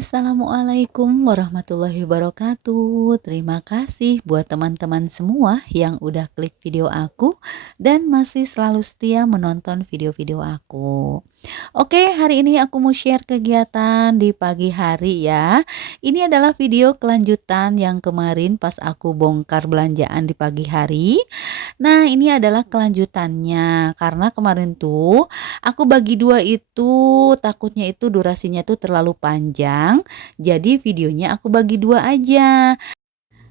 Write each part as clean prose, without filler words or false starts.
Assalamualaikum warahmatullahi wabarakatuh. Terima kasih buat teman-teman semua yang udah klik video aku dan masih selalu setia menonton video-video aku. Oke, hari ini aku mau share kegiatan di pagi hari ya. Ini adalah video kelanjutan yang kemarin pas aku bongkar belanjaan di pagi hari. Nah, ini adalah kelanjutannya karena kemarin tuh aku bagi dua itu takutnya itu durasinya tuh terlalu panjang. Jadi videonya aku bagi dua aja.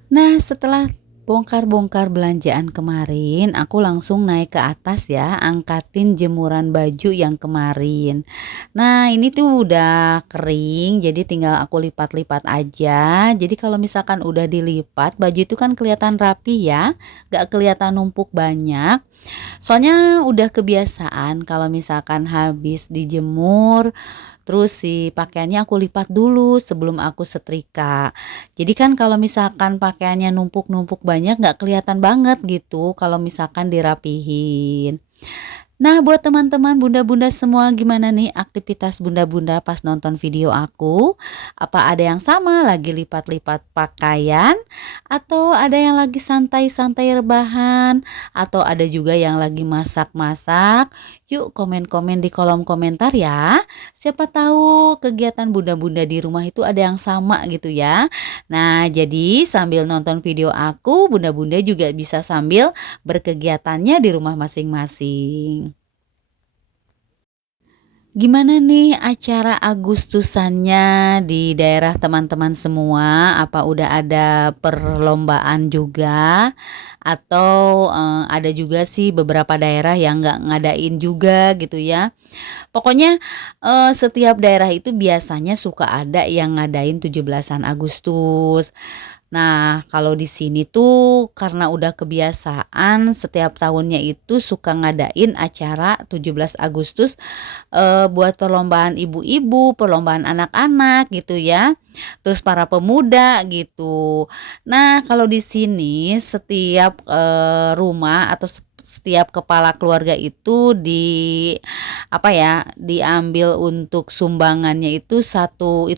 Nah, setelah bongkar-bongkar belanjaan kemarin, aku langsung naik ke atas ya, angkatin jemuran baju yang kemarin. Nah, ini tuh udah kering, jadi tinggal aku lipat-lipat aja. Jadi kalau misalkan udah dilipat, baju itu kan kelihatan rapi ya, gak kelihatan numpuk banyak. Soalnya udah kebiasaan kalau misalkan habis dijemur, terus si pakaiannya aku lipat dulu sebelum aku setrika. Jadi kan kalau misalkan pakaiannya numpuk-numpuk banyak nggak kelihatan banget gitu kalau misalkan dirapihin. Nah, buat teman-teman bunda-bunda semua gimana nih aktivitas bunda-bunda pas nonton video aku? Apa ada yang sama lagi lipat-lipat pakaian? Atau ada yang lagi santai-santai rebahan? Atau ada juga yang lagi masak-masak? Yuk komen-komen di kolom komentar ya. Siapa tahu kegiatan bunda-bunda di rumah itu ada yang sama gitu ya. Nah, jadi sambil nonton video aku, bunda-bunda juga bisa sambil berkegiatannya di rumah masing-masing. Gimana nih acara Agustusannya di daerah teman-teman semua? Apa udah ada perlombaan juga? Atau ada juga sih beberapa daerah yang nggak ngadain juga gitu ya. Pokoknya setiap daerah itu biasanya suka ada yang ngadain 17-an Agustus. Nah, kalau di sini tuh karena udah kebiasaan setiap tahunnya itu suka ngadain acara 17 Agustus buat perlombaan ibu-ibu, perlombaan anak-anak gitu ya. Terus para pemuda gitu. Nah, kalau di sini setiap rumah atau setiap kepala keluarga itu apa ya, diambil untuk sumbangannya itu satu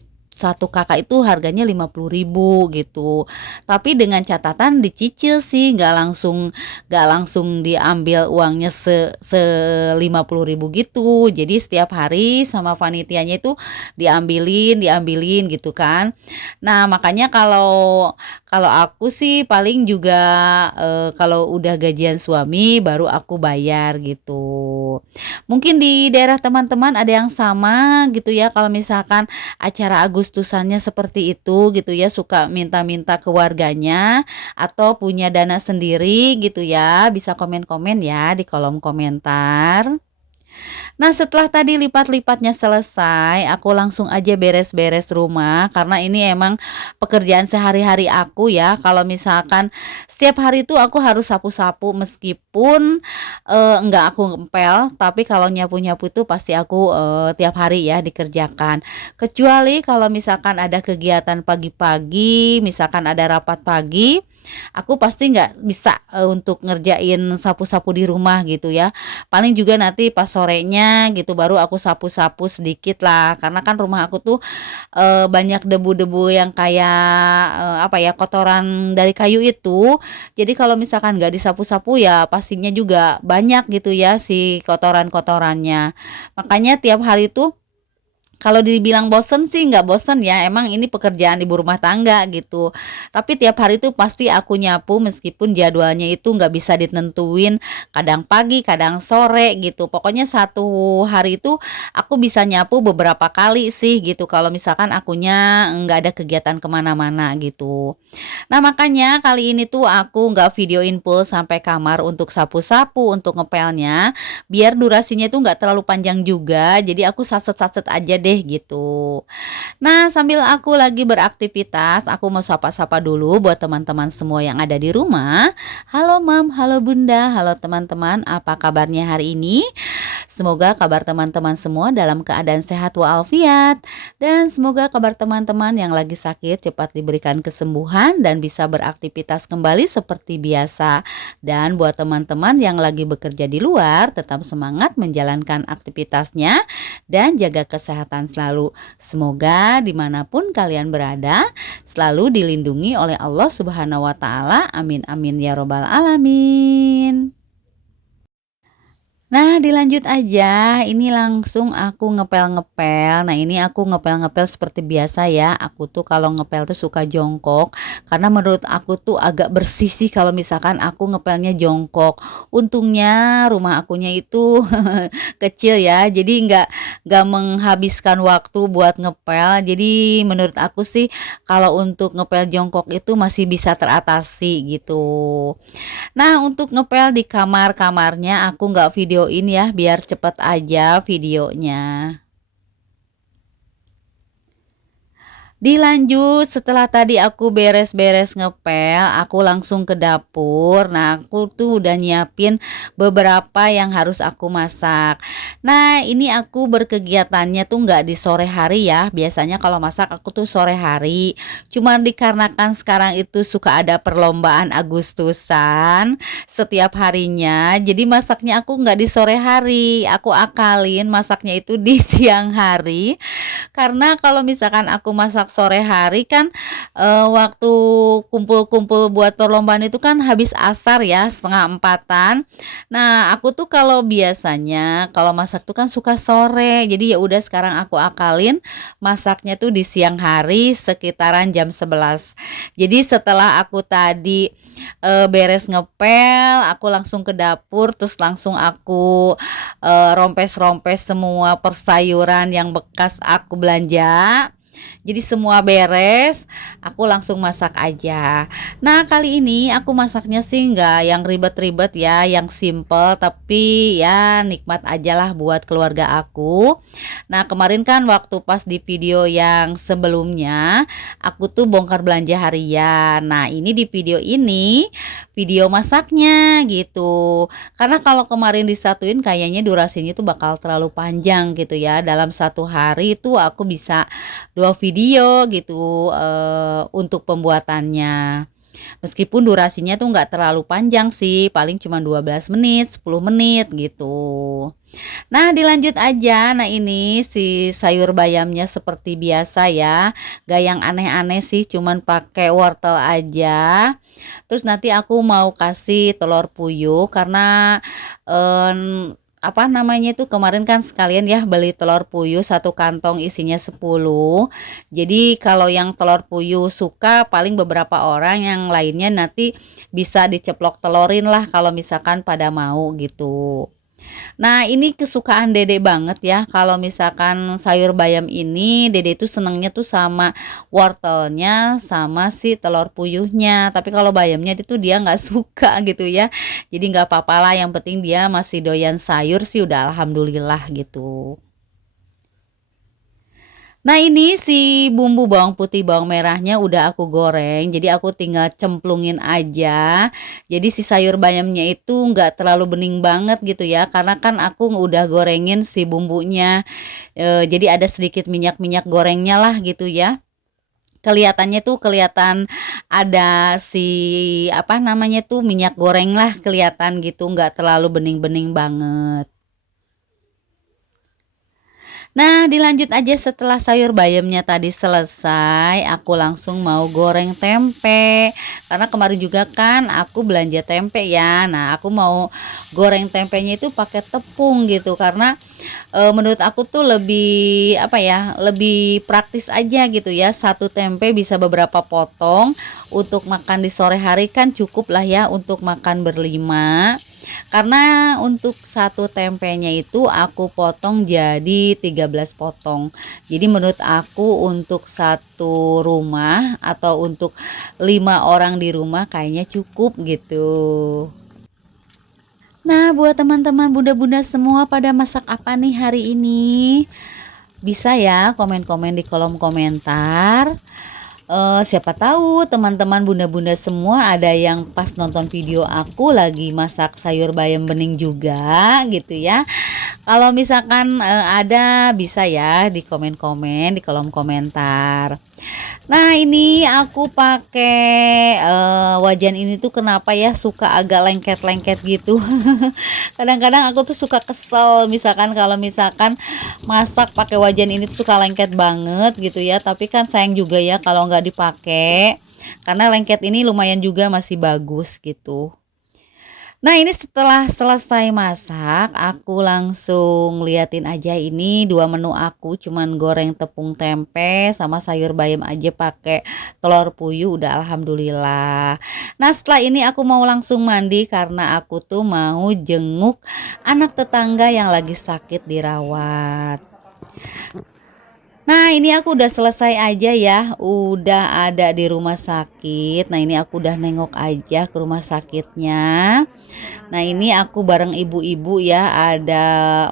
kakak itu harganya 50.000 gitu. Tapi dengan catatan dicicil sih, nggak langsung diambil uangnya se 50.000 gitu. Jadi setiap hari sama panitianya itu diambilin gitu kan. Nah, makanya kalau kalau aku sih paling juga kalau udah gajian suami baru aku bayar gitu. Mungkin di daerah teman-teman ada yang sama gitu ya, kalau misalkan acara Agustusannya seperti itu gitu ya, suka minta-minta ke warganya atau punya dana sendiri gitu ya, bisa komen-komen ya di kolom komentar. Nah, setelah tadi lipat-lipatnya selesai, aku langsung aja beres-beres rumah karena ini emang pekerjaan sehari-hari aku ya. Kalau misalkan setiap hari itu aku harus sapu-sapu meskipun enggak aku ngepel, tapi kalau nyapu-nyapu itu pasti aku tiap hari ya dikerjakan. Kecuali kalau misalkan ada kegiatan pagi-pagi, misalkan ada rapat pagi, aku pasti nggak bisa untuk ngerjain sapu-sapu di rumah gitu ya. Paling juga nanti pas sorenya gitu baru aku sapu-sapu sedikit lah, karena kan rumah aku tuh banyak debu-debu yang kayak apa ya, kotoran dari kayu itu. Jadi kalau misalkan nggak disapu-sapu ya pastinya juga banyak gitu ya si kotoran-kotorannya. Makanya tiap hari tuh kalau dibilang bosen sih nggak bosen ya, emang ini pekerjaan ibu rumah tangga gitu. Tapi tiap hari tuh pasti aku nyapu meskipun jadwalnya itu nggak bisa ditentuin, kadang pagi, kadang sore gitu. Pokoknya satu hari itu aku bisa nyapu beberapa kali sih gitu kalau misalkan akunya nggak ada kegiatan kemana-mana gitu. Nah, makanya kali ini tuh aku nggak videoin full sampai kamar untuk sapu-sapu, untuk ngepelnya, biar durasinya tuh nggak terlalu panjang juga, jadi aku satset-satset aja deh gitu. Nah, sambil aku lagi beraktivitas, aku mau sapa-sapa dulu buat teman-teman semua yang ada di rumah. Halo Mam, halo Bunda, halo teman-teman, apa kabarnya hari ini? Semoga kabar teman-teman semua dalam keadaan sehat walafiat, dan semoga kabar teman-teman yang lagi sakit cepat diberikan kesembuhan dan bisa beraktivitas kembali seperti biasa. Dan buat teman-teman yang lagi bekerja di luar, tetap semangat menjalankan aktivitasnya dan jaga kesehatan kesehatan selalu. Semoga dimanapun kalian berada selalu dilindungi oleh Allah Subhanahu wa Ta'ala. Amin, amin ya Robbal 'Alamin. Nah, dilanjut aja. Ini langsung aku ngepel-ngepel. Nah, ini aku ngepel-ngepel seperti biasa ya. Aku tuh kalau ngepel tuh suka jongkok karena menurut aku tuh agak bersih sih kalau misalkan aku ngepelnya jongkok. Untungnya rumah akunya itu kecil ya. Jadi nggak menghabiskan waktu buat ngepel. Jadi menurut aku sih kalau untuk ngepel jongkok itu masih bisa teratasi gitu. Nah, untuk ngepel di kamar-kamarnya aku nggak videoin ya, biar cepet aja videonya. Dilanjut setelah tadi aku beres-beres ngepel, aku langsung ke dapur. Nah, aku tuh udah nyiapin beberapa yang harus aku masak. Nah, ini aku berkegiatannya tuh nggak di sore hari ya. Biasanya kalau masak aku tuh sore hari. Cuman dikarenakan sekarang itu suka ada perlombaan Agustusan setiap harinya. Jadi masaknya aku nggak di sore hari. Aku akalin masaknya itu di siang hari. Karena kalau misalkan aku masak sore hari kan, waktu kumpul-kumpul buat perlombaan itu kan habis asar ya, setengah empatan. Nah, aku tuh kalau biasanya kalau masak tuh kan suka sore. Jadi ya udah sekarang aku akalin masaknya tuh di siang hari sekitaran jam 11. Jadi setelah aku tadi, beres ngepel, aku langsung ke dapur, terus langsung aku, rompes-rompes semua persayuran yang bekas aku belanja. Jadi semua beres, aku langsung masak aja. Nah, kali ini aku masaknya sih nggak yang ribet-ribet ya, yang simple tapi ya nikmat aja lah buat keluarga aku. Nah, kemarin kan waktu pas di video yang sebelumnya, aku tuh bongkar belanja harian. Nah, ini di video ini, video masaknya gitu. Karena kalau kemarin disatuin kayaknya durasinya tuh bakal terlalu panjang gitu ya. Dalam satu hari itu aku bisa 2 video gitu, untuk pembuatannya. Meskipun durasinya tuh nggak terlalu panjang sih, paling cuma 12 menit, 10 menit gitu. Nah, dilanjut aja. Nah, ini si sayur bayamnya seperti biasa ya, nggak yang aneh-aneh sih, cuman pakai wortel aja. Terus nanti aku mau kasih telur puyuh karena, apa namanya itu, kemarin kan sekalian ya beli telur puyuh 1 kantong isinya 10. Jadi kalau yang telur puyuh suka paling beberapa orang, yang lainnya nanti bisa diceplok telorin lah kalau misalkan pada mau gitu. Nah, ini kesukaan Dede banget ya, kalau misalkan sayur bayam ini Dede itu senengnya tuh sama wortelnya sama si telur puyuhnya. Tapi kalau bayamnya itu dia nggak suka gitu ya. Jadi nggak apa-apa lah, yang penting dia masih doyan sayur sih udah alhamdulillah gitu. Nah, ini si bumbu bawang putih, bawang merahnya udah aku goreng, jadi aku tinggal cemplungin aja. Jadi si sayur bayamnya itu nggak terlalu bening banget gitu ya, karena kan aku udah gorengin si bumbunya, jadi ada sedikit minyak-minyak gorengnya lah gitu ya. Kelihatannya tuh kelihatan ada si, apa namanya tuh, minyak goreng lah kelihatan gitu, nggak terlalu bening-bening banget. Nah, dilanjut aja setelah sayur bayamnya tadi selesai, aku langsung mau goreng tempe. Karena kemarin juga kan aku belanja tempe ya. Nah, aku mau goreng tempenya itu pakai tepung gitu karena menurut aku tuh lebih apa ya, lebih praktis aja gitu ya. Satu tempe bisa beberapa potong untuk makan di sore hari kan cukup lah ya untuk makan berlima. Karena untuk satu tempenya itu aku potong jadi 13 potong. Jadi menurut aku untuk satu rumah atau untuk 5 orang di rumah kayaknya cukup gitu. Nah, buat teman-teman bunda-bunda semua pada masak apa nih hari ini? Bisa ya komen-komen di kolom komentar. Siapa tahu teman-teman bunda-bunda semua ada yang pas nonton video aku lagi masak sayur bayam bening juga gitu ya. Kalau misalkan, ada bisa ya di komen-komen, di kolom komentar. Nah ini aku pakai, wajan ini tuh kenapa ya suka agak lengket-lengket gitu. Kadang-kadang aku tuh suka kesel misalkan kalau misalkan masak pakai wajan ini tuh suka lengket banget gitu ya, tapi kan sayang juga ya kalau nggak dipakai, karena lengket ini lumayan juga masih bagus gitu. Nah ini setelah selesai masak, aku langsung liatin aja ini 2 menu aku cuman goreng tepung tempe sama sayur bayam aja pakai telur puyuh udah alhamdulillah. Nah setelah ini aku mau langsung mandi karena aku tuh mau jenguk anak tetangga yang lagi sakit dirawat. Nah, ini aku udah selesai aja ya, udah ada di rumah sakit. Nah, ini aku udah nengok aja ke rumah sakitnya. Nah, ini aku bareng ibu-ibu ya, ada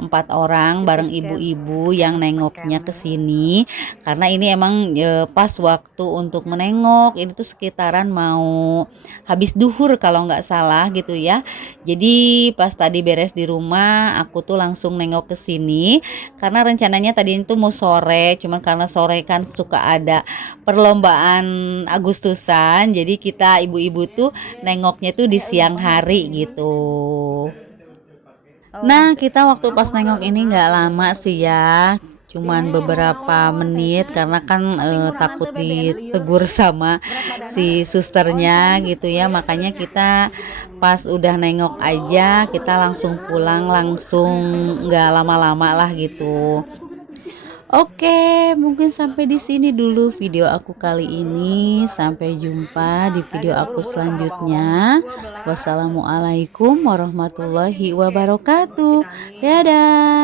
4 orang bareng ibu-ibu yang nengoknya ke sini. Karena ini emang pas waktu untuk menengok, ini tuh sekitaran mau habis duhur kalau nggak salah gitu ya. Jadi pas tadi beres di rumah, aku tuh langsung nengok ke sini karena rencananya tadi itu mau sore, cuman karena sore kan suka ada perlombaan Agustusan, jadi kita ibu-ibu tuh nengoknya tuh di siang hari gitu. Oh Nah, gitu. kita waktu pas nengok ini nggak lama sih ya, cuman beberapa menit karena kan takut ditegur sama si susternya gitu ya, makanya kita pas udah nengok aja kita langsung pulang, langsung nggak lama-lama lah gitu. Oke, mungkin sampai di sini dulu video aku kali ini. Sampai jumpa di video aku selanjutnya. Wassalamualaikum warahmatullahi wabarakatuh. Dadah.